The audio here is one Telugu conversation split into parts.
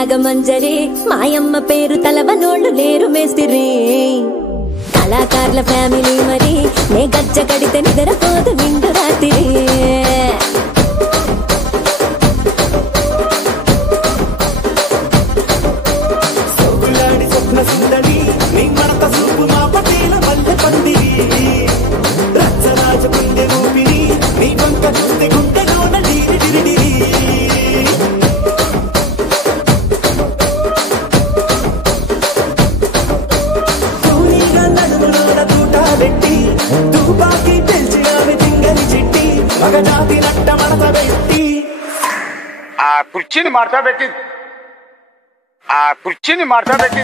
నాగమంజరి మాయమ్మ పేరు తలవనోళ్ళు లేరు మేస్తిరి కళాకారుల ఫ్యామిలీ మరి నే గజ్జ కడితే నిద్రపోదు నిండు రాత్రి కుర్చీని మార్చబెట్టి కుర్చీని మార్చబెట్టి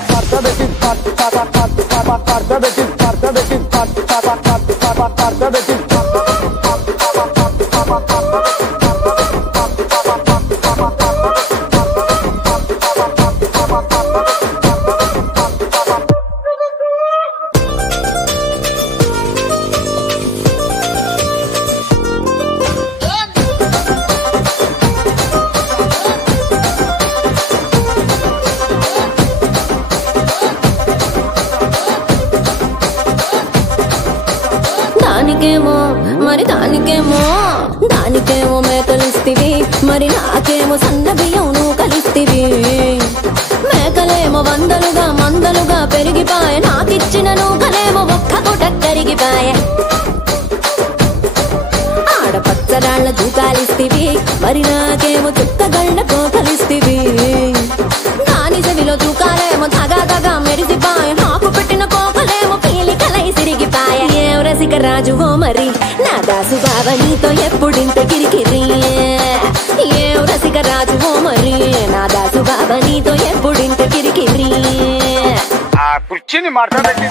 దానికేమో మేకలిస్తివి మరి నాకేమో సన్న బియ్యం నువ్వు కలిస్తివి మేకలేమో మందలుగా పెరిగిపాయ నాకిచ్చిన నూకలేమో ఒక్క పూట కరిగిపాయ ఆడపచ్చరాళ్ల దూకాలిస్తివి మరి నాకేమో చుక్కగళ్ళ కోకలిస్తివి దాని చెవిలో దూకాలేమో తగా మెరిసిపాయ నాకు పెట్టిన కోకలేమో పీలికలై సిరిగిపాయ ఏం రసిక రాజువో మరి నా దాసు బావ నీతో ఎప్పుడింత కిరికిరి ఏం రసిక రాజువో మరి నా దాసు బావ నీతో ఎప్పుడింత కిరికిరి కుర్చీని మార్చబెట్టి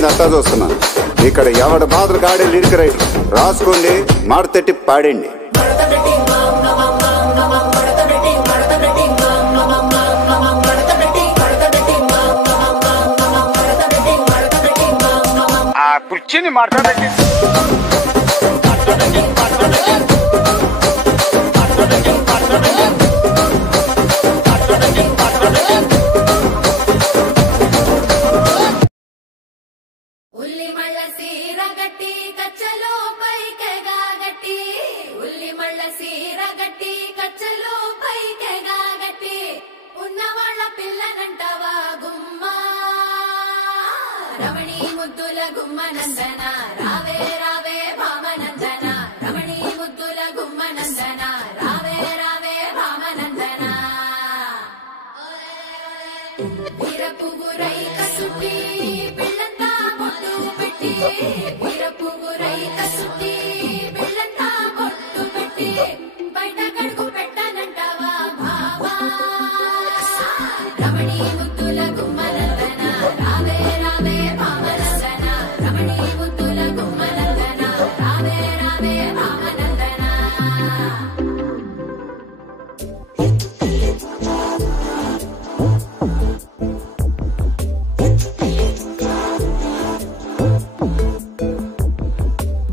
నేనంతా చూస్తున్నా ఇక్కడ ఎవడ బాధలు కాడే లిరిక్ రైటర్ రాసుకోండి మాడతెట్టి పాడండి కుర్చీని మార్చబెట్టి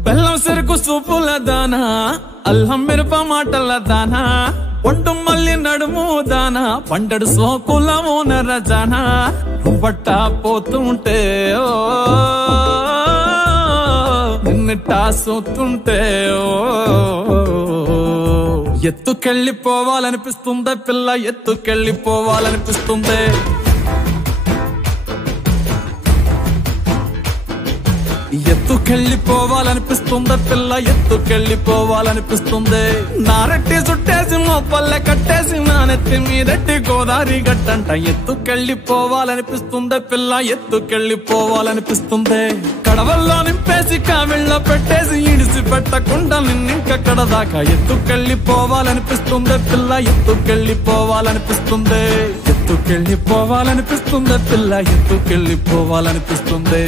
బెల్లం సెరుకు సూపుల దానా అల్లం మిరప మాటల దానా ఒంటు మల్లి నడుము దానా పంటడు సోకులము నరజానా బట్ట పోతుంటే ఓ నిన్నటా సోతుంటే ఓ ఎత్తుకెళ్ళిపోవాలనిపిస్తుందే పిల్ల ఎత్తుకెళ్ళిపోవాలనిపిస్తుందే ఎత్తుకెళ్ళిపోవాలనిపిస్తుంది పిల్ల ఎత్తుకెళ్ళిపోవాలనిపిస్తుంది నారెట్టి చుట్టేసి మొప్పల్లె కట్టేసి నా నెత్తి మీదట్టి గోదావరి గట్టంట ఎత్తుకెళ్ళిపోవాలనిపిస్తుంది పిల్ల ఎత్తుకెళ్ళిపోవాలనిపిస్తుంది కడవల్లో నింపేసి కావిళ్ళ పెట్టేసి ఇడిసి పెట్టకుండా నిన్నింకక్కడ దాకా ఎత్తుకెళ్ళిపోవాలనిపిస్తుంది పిల్ల ఎత్తుకెళ్ళిపోవాలనిపిస్తుంది ఎత్తుకెళ్ళిపోవాలనిపిస్తుంది పిల్ల ఎత్తుకెళ్ళిపోవాలనిపిస్తుంది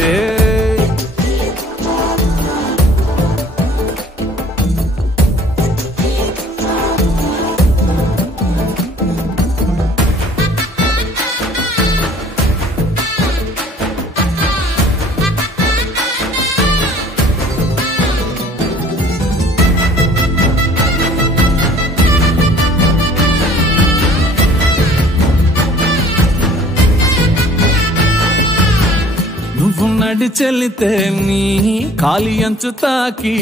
నడి చెల్లితే నీ కాలి అంచు తాకి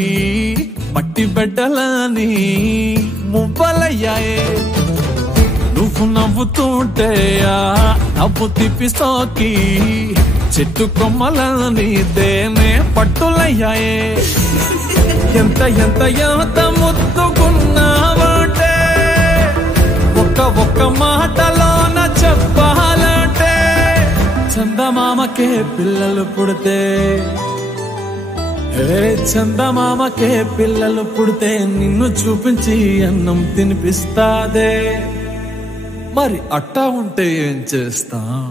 మట్టి బిడ్డలని మువ్వలయ్యాయే నువ్వు నవ్వుతుంటే ఆ నవ్వు తిప్పి సోకి చెట్టు కొమ్మలని దేనే పట్టులయ్యాయే ఎంత ఎంత ఎంత ముద్దుకున్నావంటే ఒక్క మాటలోన చెప్పాలంటే చందమామకే పిల్లలు పుడితే చందమామకే పిల్లలు పుడితే నిన్ను చూపించి అన్నం తినిపిస్తాదే మరి అట్టా ఉంటే ఏం చేస్తాం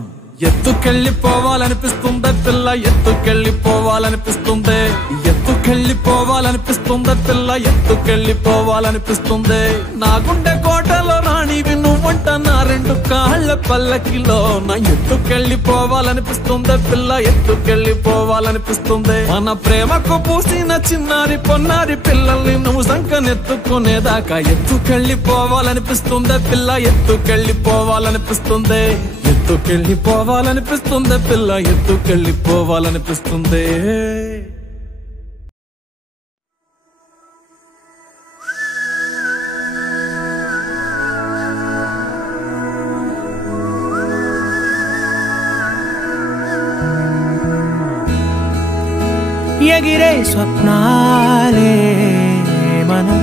ఎత్తుకెళ్ళిపోవాలనిపిస్తుంది పిల్ల ఎత్తుకెళ్ళిపోవాలనిపిస్తుంది ఎత్తుకెళ్ళిపోవాలనిపిస్తుంది పిల్ల ఎత్తుకెళ్ళిపోవాలనిపిస్తుంది నా గుండె కోటలో రాణివి నువ్వంట నా రెండు కాళ్ళ పల్లకిలో నా ఎత్తుకెళ్ళిపోవాలనిపిస్తుంది పిల్ల ఎత్తుకెళ్ళిపోవాలనిపిస్తుంది మన ప్రేమకు పూసిన చిన్నారి పొన్నారి పిల్లల్ని నువ్వు సంకనెత్తుకునేదాకా ఎత్తుకెళ్ళిపోవాలనిపిస్తుంది పిల్ల ఎత్తుకెళ్ళిపోవాలనిపిస్తుంది ఎత్తుకెళ్ళిపోవాలనిపిస్తుంది పిల్ల ఎత్తుకెళ్ళిపోవాలనిపిస్తుంది ఎగిరే స్వప్నాలే మనం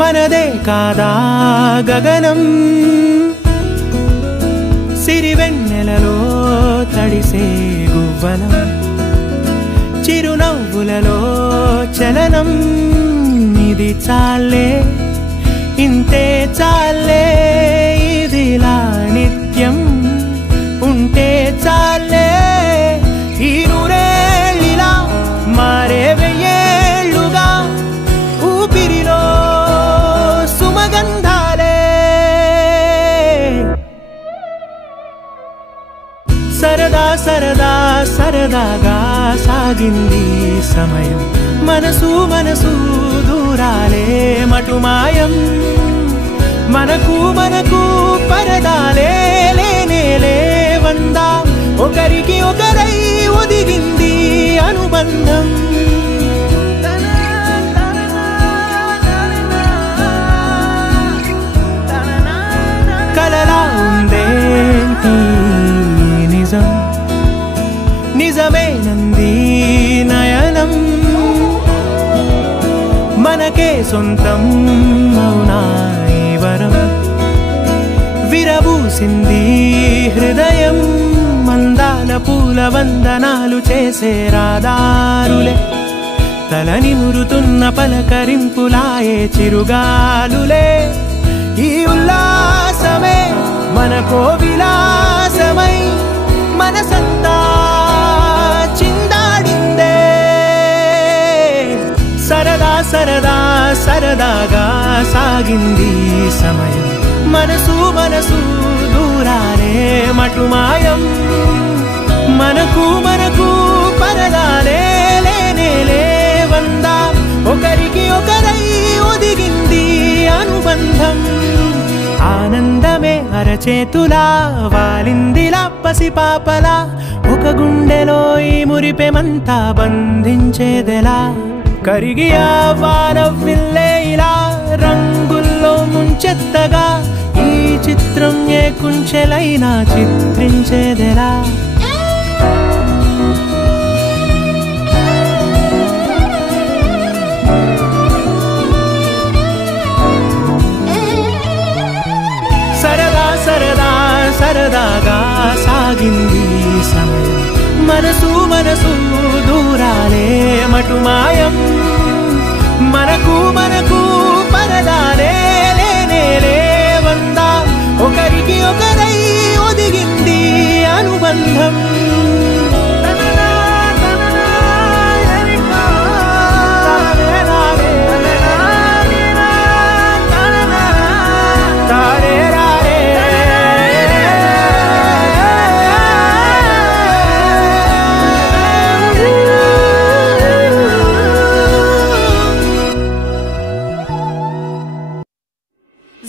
మనదే కాదా గగనం సిరివెన్నెలలో తడిసే గువ్వలం చిరునవ్వులలో చలనం ఇది చాలే ఇంతే చాలే ఇదిలా నిత్యం ఉంటే చాలే ఈ నూరేళ్ళిలా మారే వెయ్యేళ్ళుగా ఊపిరిలో సుమగంధాలే సరదా సరదా సరదాగా సాగింది సమయం మనసు మనసు దూరాలే మటుమాయం మనకు మనకు పరదాలే లేనే లేవందా ఒకరికి ఒకరై ఒదిగింది అనుబంధం కలలా ఉందేంటి నిజం నిజమేనంది నయనం మనకే సొంతం అవునా ఈ వరం విరబూసింది హృదయం మందాల పూల వందనాలు చేసే రాదారులే తలని మురుతున్న పలకరింపులాయే చిరుగాలులే ఈ ఉల్లాసమే మనకో విలాసమై మనసంతా చిందాడిందే సరదా సరదా సరదాగా సాగింది సమయం మనసు మనసు దూరాలే మటుమాయం మనకు మనకు పరదాలే లేనే లేవందా ఒకరికి ఒకరై ఒదిగింది అనుబంధం ఆనందమే అరచేతులా వాలిందిలా పసిపాపలా ఒక గుండెలో ఈ మురిపెమంతా బంధించేదెలా కరిగి ఆ వానవిల్లే ఇలా రంగుల్లో ముంచెత్తగా ఈ చిత్రం ఏ కుంచెలైనా చిత్రించేదెలా సాగింది సమయం మనసు మనసు దూరాలే మటుమాయం మనకు మనకు పరదాలే లేనే లేవందా ఒకరికి ఒకరై ఒదిగింది అనుబంధం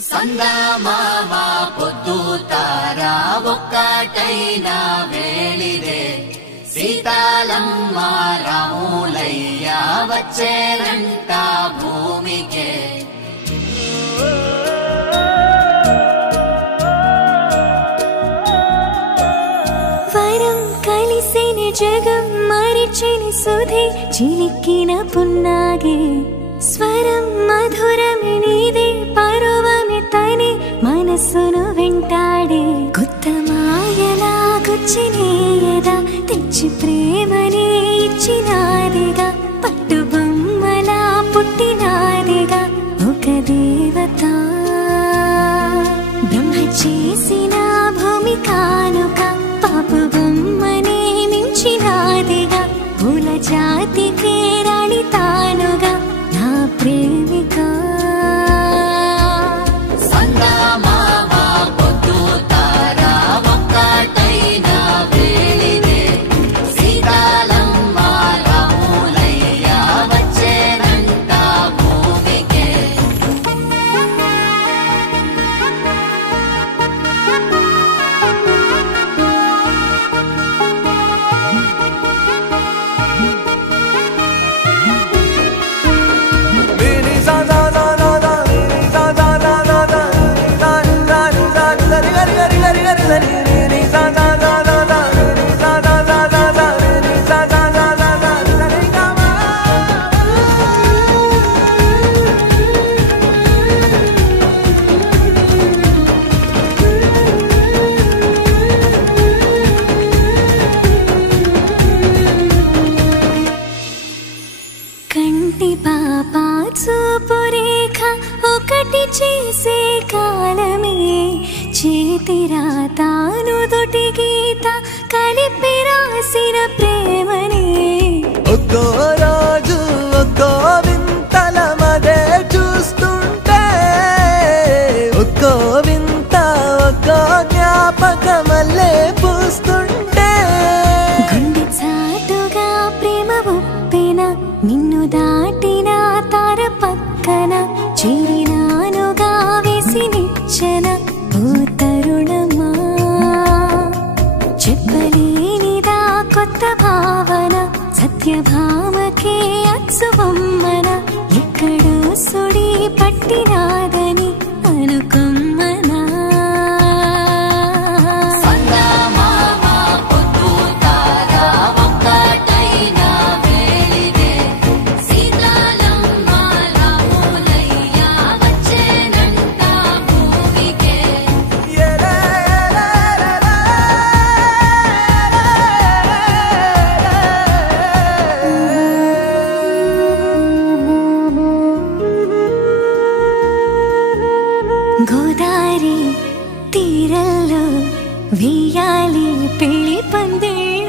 సందమామా పొద్దు తారా ఒక్కటైన వేళిదే సీతాలమ్మ రాములయ్య వచ్చేనంట భూమికే వరం కలిసిన జగం మరిచిన సుధే చిలికిన పున్నాగే స్వరం మధురమే నీదే పరువమే తనే మనసును వెంటాడే కొత్త మాయలా గుచ్చినేయదా తెచ్చి ప్రేమనే ఇచ్చినాదిగా పట్టు బొమ్మలా పుట్టినాదిగా ఒక దేవత బ్రహ్మ చేసిన భూమి కానుక పాపు బొమ్మనే మించినాదిగా పూల జాతికే రాణి తానుగా నా ప్రేమిక సందమామా పొద్దు తారా ఒక్కటైన వేళిదే సీతాలమ్మ రాములయ్య వచ్చేనంట భూమికే కంటి పాపా చూపు రేఖ ఒకటి చేసే కాలమే చేతి రాతాను దొటి గీత కలిపి రాసిన ప్రేమనే ఒక్కో రోజు ఒక్కో వింతల మదే చూస్తుంటే ఒక్కో వింత ఒక్కో జ్ఞాపకమల్లే పూస్తుంటే గుండె చాటుగా ప్రేమ ఉప్పెన నిన్ను దాటిన తార పక్కన చేరినానుగా వేసి నిచ్చెన ఓ తరుణమా చెప్పలేనిదా కొత్త భావన సత్యభామకే అచ్చు బొమ్మన ఎక్కడో సుడి పట్టినాదని అనుకొమ్మనా సందమామా పొద్దు తారా ఒక్కటైన వేళిదే సీతాలమ్మ రాములయ్య వచ్చేనంట భూమికే గోదారి తీరల్లో వెయ్యాలి పెళ్లి పందిళ్ళు